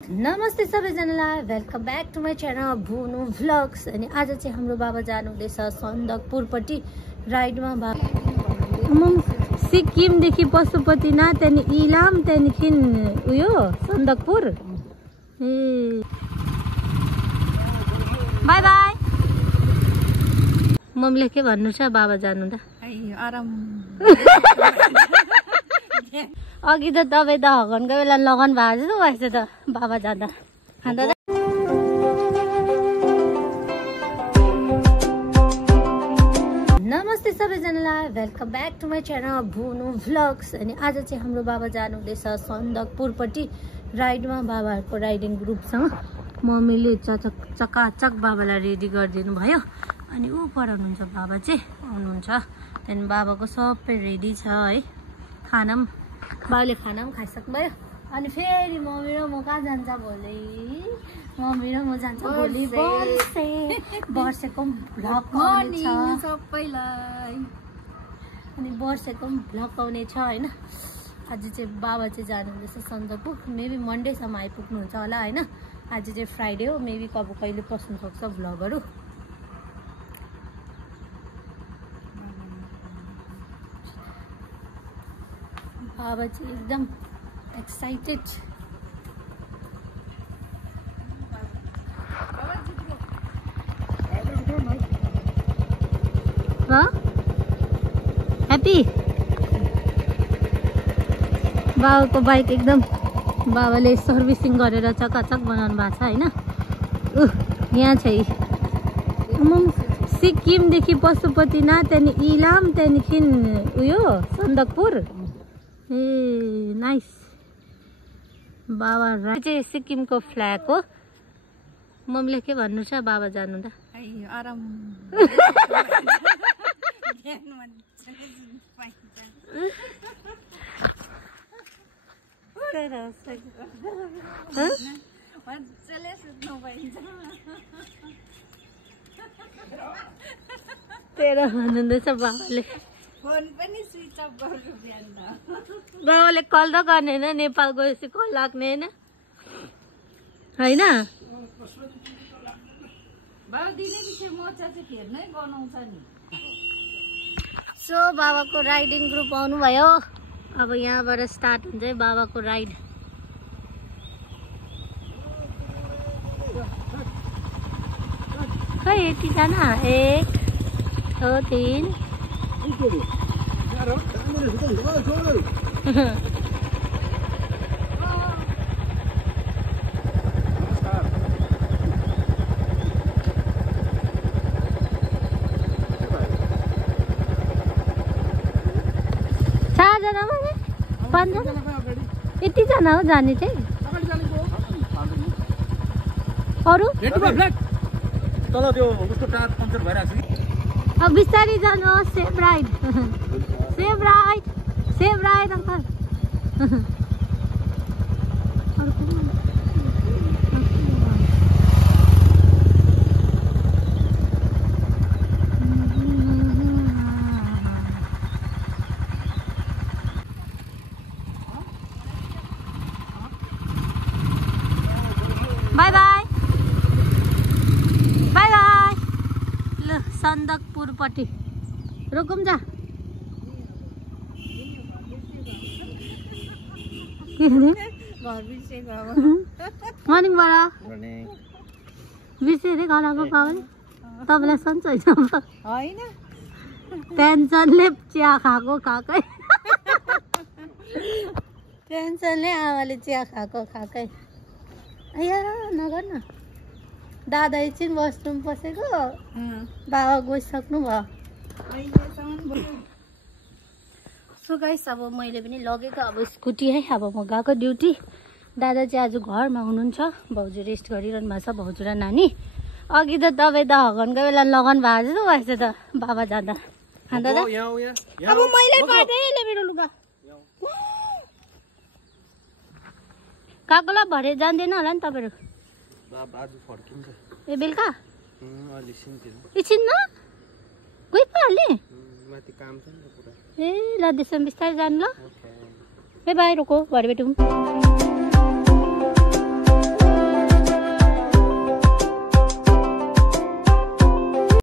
नमस्ते सबैजनालाई, welcome back to my channel Bhunu vlogs. अनि आज चाहिँ हाम्रो बाबा जानुहुँदैछ सन्दकपुरपट्टि राइडमा। सिक्किमदेखि पशुपतिनाथ, त्यहाँदेखि इलाम, त्यहाँदेखि उयो सन्दकपुर। By by. मम्मीले के भन्नु छ बाबा जानुहुँदा? आराम। अघि त तपाईँ त हगनको बेला लगन भएको जस्तो भएछ त बाबा जाँदा। नमस्ते सबैजनालाई, welcome back to my channel Bhunu vlogs. अनि आज चाहिँ हाम्रो बाबा जानुहुँदैछ सन्दकपुरपट्टि राइडमा बाबाहरूको राइडिङ ग्रुपसँग। मम्मीले चकाचक बाबालाई रेडी गरिदिनु भयो। अनि ऊ पर हुनुहुन्छ बाबा चाहिँ आउनुहुन्छ। त्यहाँदेखि बाबाको सबै रेडी छ है। खाना पनि बाबाले खाना पनि खाइसक्नुभयो। अनि फेरि मम्मी र म कहाँ जान्छ भोलि? मम्मी र म जान्छ भोलि वर्षेको भ्लग आउने छ सबैलाई। अनि वर्षेको भ्लग आउने छ होइन। आज चाहिँ बाबा चाहिँ जानुहुँदैछ सन्दकपुर। मेबी मन्डेसम्म आइपुग्नुहुन्छ होला होइन। आज चाहिँ फ्राइडे हो, मेबी कब कहिले पस्नु सक्छ भ्लगहरू। बाबा चाहिँ एकदम एक्साइटेड। ह्याप्पी। बाबाको बाइक एकदम बाबाले सर्भिसिङ गरेर चकाचक बनाउनु भएको छ होइन। यहाँ चाहिँ सिक्किमदेखि पशुपतिनाथ, त्यहाँदेखि इलाम, त्यहाँदेखि उयो सन्दकपुर। A nice. बाबा चाहिँ सिक्किमको फ्ल्याग हो। मम्मीले के भन्नु छ बाबा जानुहुँदा? आराम। तेरो भन्नुहुँदैछ बाबाले। फोन पनि स्विच अफ गर्नु बिहान त। बाबाले कल त गर्ने होइन, नेपाल गएपछि कल लाग्ने होइन। बाबा दिने पछि मोर्चा चाहिँ फेर्नै बनाउँछ नि। सो बाबाको राइडिङ ग्रुप आउनुभयो। अब यहाँबाट स्टार्ट हुन्छ है बाबाको राइड। खै यतिजना, 1 2 3। चारजना भने 5 जना यतिजना हो जाने चाहिँ। अरू तल त्यो उसको टायर पङ्चर भइरहेको छ कि। अब बिस्तारै जानुहोस्। Safe ride, safe ride, safe ride uncle. By by by by. ल सन्दकपुरपट्टि रोकौँ जा। के अरे मर्निङबाट बिर्सेँ अरे घरको बाबाले। तपाईँलाई सन्चै छ होइन टेन्सनले चिया खाएकै। टेन्सनले आमाले चिया खाएकै। आया नगर न। दादा एकछिन वासरुम पसेको, बाबा गइसक्नु भयो। सो गाइस, अब मैले पनि लगेको अब स्कुटी है। अब म गएको ड्युटी। दादा चाहिँ आज घरमा हुनुहुन्छ। भाउजू रेस्ट गरिरहनु भएको छ, भाउजू र नानी। अघि त तपाईँ त हगनको बेला लगन भएको जस्तो भएछ त बाबा जाँदा। दादा अब मैले पार्दै मेरो लुगा काकोलाई भरे जान्दैन होला नि तपाईँहरू? ए बेलुका एकछिनमा गइहाल्ने। ए ल त्यसो बिस्तारै जानु ल। By by. रोको भरे भेटौँ।